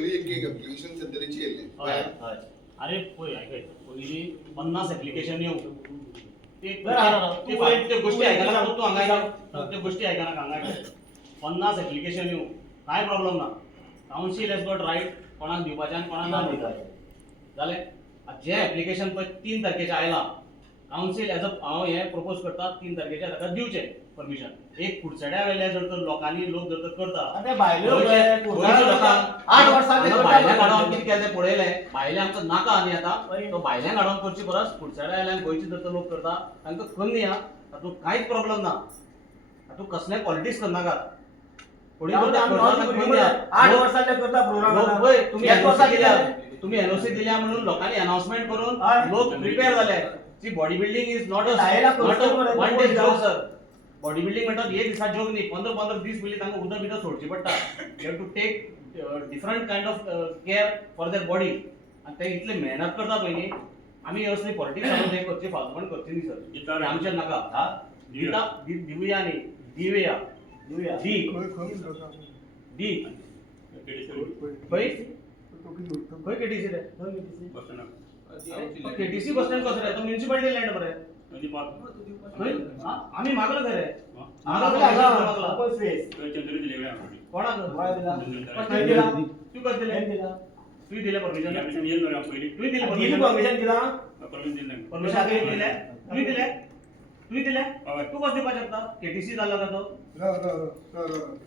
पयली एक ऍप्लिकेशन चंद्रीची येयल्ली. हय हय. अरे पळय आयकय पयली 50 ऍप्लिकेशन येऊ ते गोष्टी आयकना तू हांगा त्या गोष्टी आयकना हांगा 50 ऍप्लिकेशन येऊ काय प्रॉब्लेम ना. काउन्सिल हॅज गॉट राईट कोणाक दिवपाचें आनी कोणाक ना दिवपाचें जालें. जे ऍप्लिकेशन पळय 3 तारखेचें आयलां काउन्सिल एज अ हांव हे प्रपोज करता 3 तारखेचें ताका दिवचें परमिशन. एक फुडचड्या वेल्या जर तर लोकांनी लोक जर तर करता आतां भायल्यो गोंयच्या लोकांक 8 वर्सांचे भायल्या काडोन कितें केलें तें पळयलें. भायले आमकां नाका आनी आतां तो भायल्या काडोन करची परस फुडचड्या वेल्यान गोंयचे जर तर लोक करता तांकां कमी या तातूंत कांयच प्रॉब्लेम ना. तातूंत कसलें पॉलिटिक्स करनाकात. कोणी 8 वर्सांचे करता प्रोग्राम पळय तुम्ही एनओसी दिल्या म्हणून लोकांनी अनाउन्समेंट करून लोक प्रिपेअर जाले. See body building is not a one day job sir. Body building म्हणटा एक दिसा जोग न्ही 15 दीस पयलीं तांकां उदक भितर सोडची पडटा. You have to take different kind of care for their body आनी ते इतले मेहनत करता पळय न्ही. आमी असली पॉलिटिक्स हाडून हे करची फालतूपण करची न्ही सर. आमचे नाका दिवया न्ही दिवया दी दी खंय खंय केटीसी रे केटीसी बस स्टँड कसो रे तो म्युनिसिपालिटी लँड मरे खंय आमी मागलो खंय रे कोणाक तू कस दिले तुवें दिलें परमिशन तुवें दिलें परमिशन दिला परमिशन दिलें तुवें दिलें तुवें दिलें तू कसं दिवपाक शकता. केटीसी जाल्लो का तो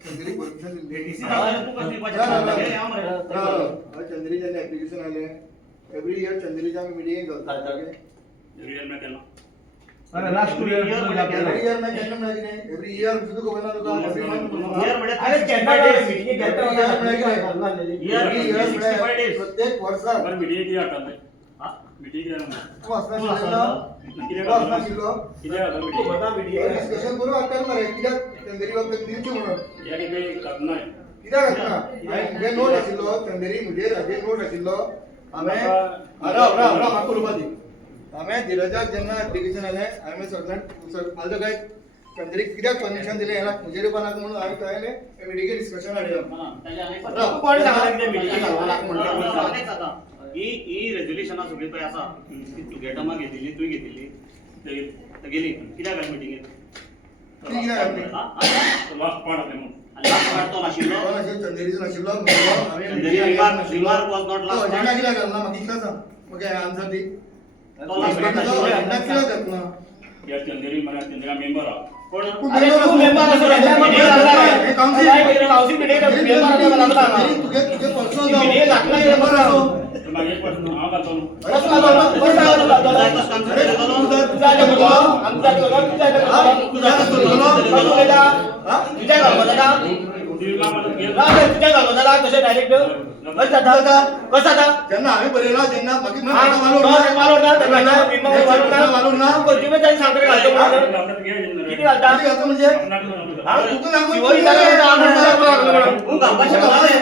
चंद्री परमिशन दिल्ली. केटीसी जाल्लो तू कसं दिवपाक शकता. हे या मरे चंद्रीचे ऍप्लिकेशन आले एवरी इयर चंद्रीच्या आमी मिटिंग घालता. लास्ट 2 इयर्स एवरी इयर मैं केन्ना म्हणा कितें एवरी इयर तुका खबर ना तुका एवरी मंथ इयर म्हणजे अरे केन्ना मीटिंग घेता एवरी इयर म्हणजे प्रत्येक वर्साक तू असना शिल्लो डिस्कशन करू हाडटा मरे कित्याक चंद्री बाबतींत दिवची म्हणून कित्याक घातना मुगे नोट आशिल्लो चंद्री मुगे हाजेर नोट आशिल्लो हांवें म्हाका उलोवपाक दी. हांवें धीरजाक जेन्ना एप्लिकेशन आयलें हांवें सगळ्यांक काय चंद्रीक कित्याक परमिशन दिलें ह्याला म्हजेर येवपा नाका म्हणून हांवें कळयलें हे मिटिंगेर डिस्कशन हाडया. कोण सांगला कितें मिटिंगेक घालपाक म्हणटा ही रेजोल्युशनां सगळी पळय आसा ती तुगेटमा घेतिल्ली तुवें घेतिल्ली गेली कित्याक घाल मिटिंगेर ती कित्याक घातली? लास्ट पार्ट तो नाशिल्लो चंद्रीचो नाशिल्लो remark was not last agenda कित्याक घालना म्हाका इतलें सांग. म्हाका आन्सर दी. तो लास्ट पार्ट अजेंडा कित्याक घालना? कोण अरे तू मेंबर असो हे काउन्सिल काउन्सिल मीटिंग मेंबर लागला तुगे पर्सनल मीटिंग लागला मेंबर असो जेन्ना हांवें बरयला जेन्ना किती घालता म्हणजे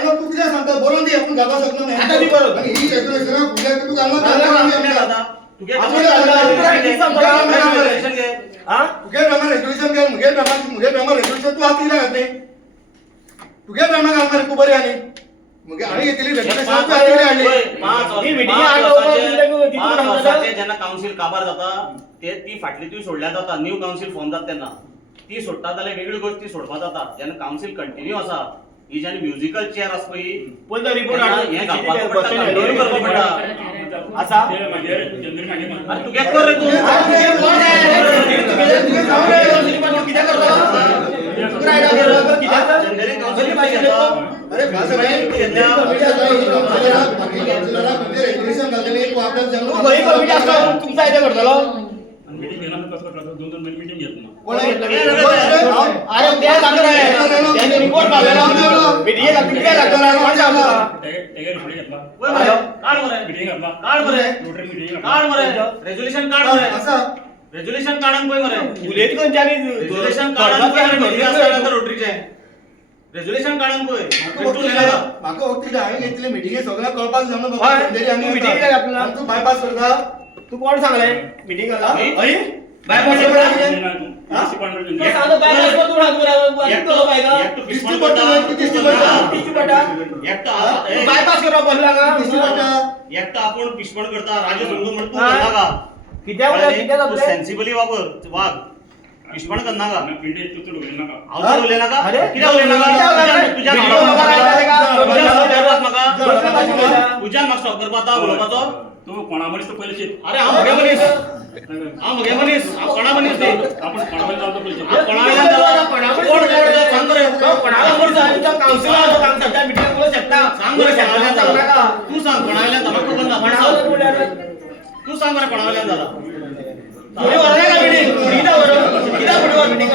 तू कित्याक सांगता बरोवन दी आपूण घालपाक शकना आता दी बरोवन. आनी ही रेग्युलेशनां फुडल्या तूं घालना तुगे प्रमाण रेग्युलेशन घे मुगे प्रमाण रेग्युलेशन तूं आतां कित्याक घातलें तुगे प्रमाण घाल मरे तूं बरी आनी मुगे हांवें घेतिल्ली रेग्युलेशन तूं आतां हाडली जेन्ना काउन्सिल काबार जाता ते ती फाटली ती सोडल्या जाता न्यू काउन्सिल फॉर्म जाता तेन्ना ती सोडटा जाल्यार वेगळी गोष्ट ती सोडपा जाता. जेन्ना काउन्सिल कंटिन्यू आसा ही जेन्ना म्युजिकल चेअर आसा पळय पण तो रिपोर्ट हें घालपाक पडटा कंटिन्यू करपाक पडटा आसा अरे तू घेत कर रे तू अरे रेग्युलेशन घालतले तूं आपल्याक तुमचा आयडिया करतलो अरे त्या त्यांनी रिपोर्ट काढलेला मीटिंग रेजोल्युशन काढ मरे रेजोल्युशन काढून पळय मरे उलयत खंयच्यानी रेजोल्युशन काढून रोटरीचे रेजोल्युशन काढून पळय म्हाका वखदी हांवें घेतले मिटिंगे सगळ्यांक कळपाक जाय न्हू मिटिंग कित्याक घातला तूं बायपास करता तू कोण सांगले मिटिंग घाला बायपास सांगतो बायपास करतो बायपास करप बोलला का एकटं आपण पिशवण करता राजे समजून म्हणतो करता का कित्याक सेन्सिबली वाग पिशवण करना का पिंडे तुतड होईल नका आवड उरले ना का अरे? कित्याक उरले ना का तुझ्या तुझ्या म्हाका स्टॉप करपाचा उलोवपाचो तू कोणा मनीस तो पयलींचे अरे हांव म्हगे मनीस हांव कोणा मनीस न्ही आपण कोणा पयलीं जावं पयलींचे हांव कोणा वयल्यान जाला कोण कोण सांग बरे कोणाला कोण सांगितलं काउन्सिलर काम सध्या मिटिंग बोलू शकता सांग बरे कोणा वयल्यान जाला तू सांग कोणा वयल्यान जाला म्हाका खबर ना तू सांग बरे कोणा वयल्यान जाला थोडी वरले का मिटिंग किती वर मिटिंग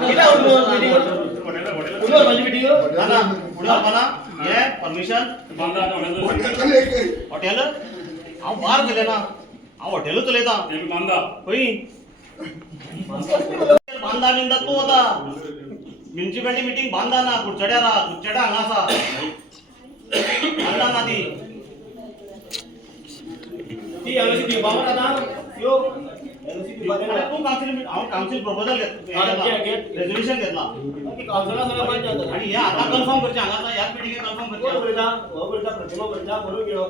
किती वर मिटिंग कुठे माझी मिटिंग ना पुढे आपला हे परमिशन बांदा हॉटेल हांव बार गेले ना हांव हॉटेल चलयता बांदा खंय बांदा बिंदा तू आता म्युनिसिपालिटी मीटिंग बांदा ना कुडचड्यार कुडचड्या हांगा आसा बांदा ना ती एलओसी दिवपावर आता यो तू काउन्सिल हांव काउन्सिल प्रपोजल रेझोल्युशन घेतला काउन्सिलर सगळं माहिती आहे आणि हे आता कन्फर्म करचे हांगा ह्याच मिटिंगेक कन्फर्म कोण करचे बोलता प्रतिमा बोलता म्हणून घेऊ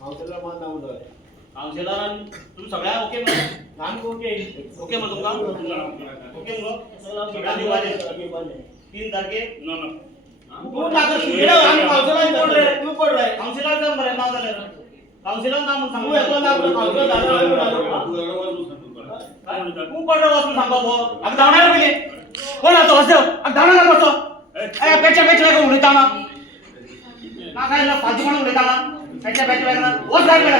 काउन्सिलर मान नाव दो काउन्सिलरान तुम्ही सगळ्या ओके म्हणा आम्ही ओके ओके म्हणा तुमका ओके मगो सगळ्या दिवाचे 3 तारखेक नो नो तू टाकर सुगेला आम्ही काउन्सिलर कोण रे तू कोण रे काउन्सिलर जर बरे नाव जालें काउन्सिलर नाव म्हणून तू एकला नाव काउन्सिलर झाला तू कोण रे वाचून सांगो भो आग धावणार पयली कोण आतो वाचो आग धावणार ना वाचो ए पेचा का उडयता ना काय ला फाजी म्हणून उडयता ना पेचा वेगळा वच काय वेगळा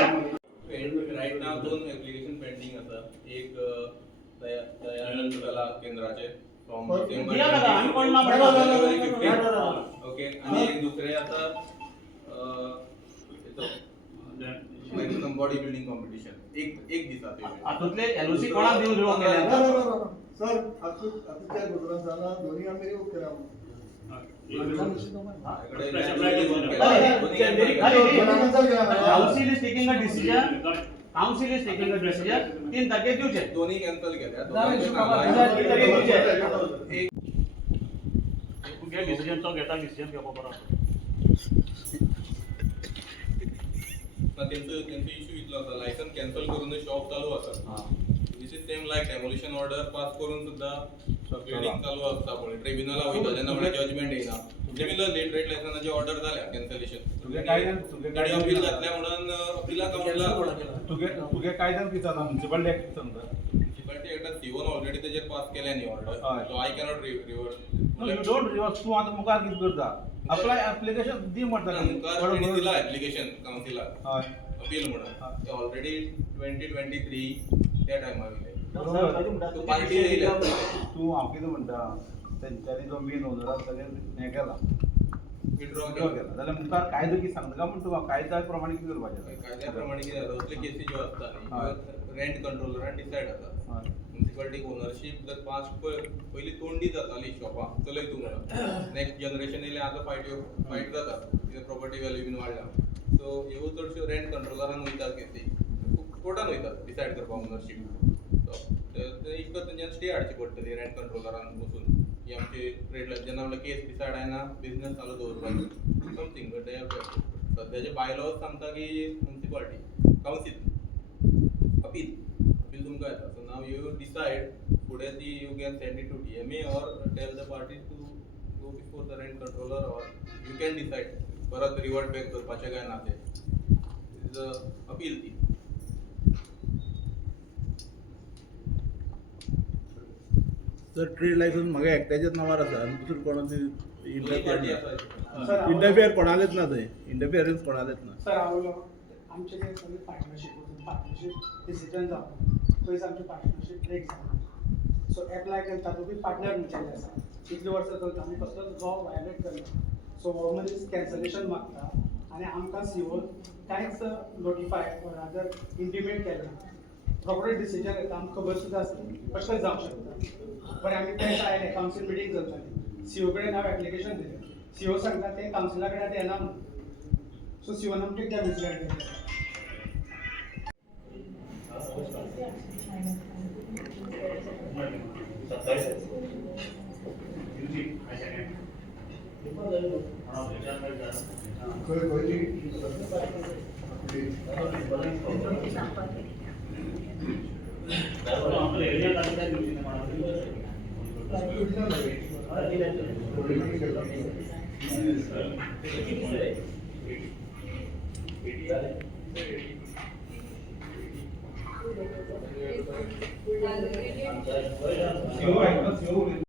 राईट नाव 2 ऍप्लिकेशन पेंडिंग आसा एक दयानंद कला केंद्राचे फ्रॉम दिया नका आम्ही कोण ना म्हणतो ओके आणि एक दुसरे आता बॉडी बिल्डिंग कॉम्पिटिशन एक दिसात आतुतले एलओसी कोणाक दिवन रिवोक केले सर आताच्या गुजरात झाला दोन्ही आम्ही रिवोक केला council is taking a decision council is taking a decision 3 तारखेक दिवचे दोन्ही कॅन्सल केल्या एक तू घे डिसिजन तो घेता डिसिजन घेवपा बरो त्यांचं इश्यू इतलो आसा लायसन कॅन्सल करून शॉप चालू आसा this is same like demolition order pass करून सुद्धा बिल्डिंग चालू आसता पण ट्रिब्युनला वयता जेन्ना म्हणजे जजमेंट येना सिमिलर लेट रेट लायसनाची ऑर्डर जाल्या कॅन्सलेशन तुगे अपील जातल्या म्हणून अपिला काउंटला तुगे कायद्यान कितें जाता म्युनिसिपालिटी एक्ट कितें सांगता म्युनिसिपालिटी एक्टात सीओन ऑलरेडी तेजेर पास केल्या न्ही order so I cannot reverse you don't reverse तूं आतां मुखार कितें करता अप्लाय ऍप्लिकेशन दी म्हणटा मुखार तेणी दिला ऍप्लिकेशन काउन्सिलाक हय अपील म्हणून ते ऑलरेडी 2023 त्या टायमार बरोबर पार्टी येयल्या तूं हांव कितें म्हणटा तेंच्यांनी जो मेन ओनराक ताणें हें केला विड्रॉ विड्रॉ केला जाल्यार मुखार कायदो कितें सांगता काय म्हणटा तुका कायद्या प्रमाणे कितें करपाचें कायद्या प्रमाणे कितें जाता असले केसी ज्यो आसता न्ही रेंट कंट्रोलरान डिसायड जाता हय म्युनिसिपालिटीक ओनरशीप जर पास्ट पयलीं तोंडी जाताली शॉपां चलय तूं म्हणून नेक्स्ट जनरेशन येयलें आतां फायट जाता कितें प्रॉपर्टी वॅल्यू बीन वाडला सो ह्यो चडश्यो रेंट कंट्रोलरान वयतात केसी कोर्टान वयतात डिसायड करपाक ओनरशीप इतको तेंच्यान स्टे हाडची पडटली रेंट कंट्रोलरान बसून की आमची ट्रेड जेन्ना म्हणल्यार केस डिसायड जायना बिझनेस चालू दवरपाक समथींग बट सद्याचे बायलॉज सांगता की म्युनिसिपालिटी काउन्सील अपील तुमकां येता सो नाव यू डिसायड फुडें ती you can send it to DMA or tell the party to go before the rent controller or you can decide परत रिवर्ट बॅक करपाचें काय ना तें इज अपील ती तर ट्रेड लायसन्स म्हाका एकट्याच्याच नांवार आसा आनी दुसरें कोणाचें पार्टी आसा इंटरफियर कोणालेच ना थंय इंटरफियरन्स कोणालेच ना सर आमचे जे सगळे पार्टनरशीप डिसिजन जावन पयस आमची पार्टनरशीप ब्रेक जाली सो एप्लाय केला तातूंत पार्टनर म्हणचे आसा इतली वर्सां चलता आमी कसलोच लॉ वायलेट करना सो हो मनीस कॅन्सलेशन मागता आनी आमकां सीओ कांयच नोटिफाय ऑर रादर इंटिमेट केलें प्रॉपर डिसिजन येता आमकां खबर सुद्दां आसली कशें जावंक शकता बट आमी तेंच आयले कावन्सील मिटींग चलताली सीओ कडेन हांव एप्लिकेशन दिलें सीओ सांगता ते कावन्सिला कडेन आतां येना म्हणून सो सीओन आमकां कित्याक मिसगायड केलें आपलं एरिया तालुक्यात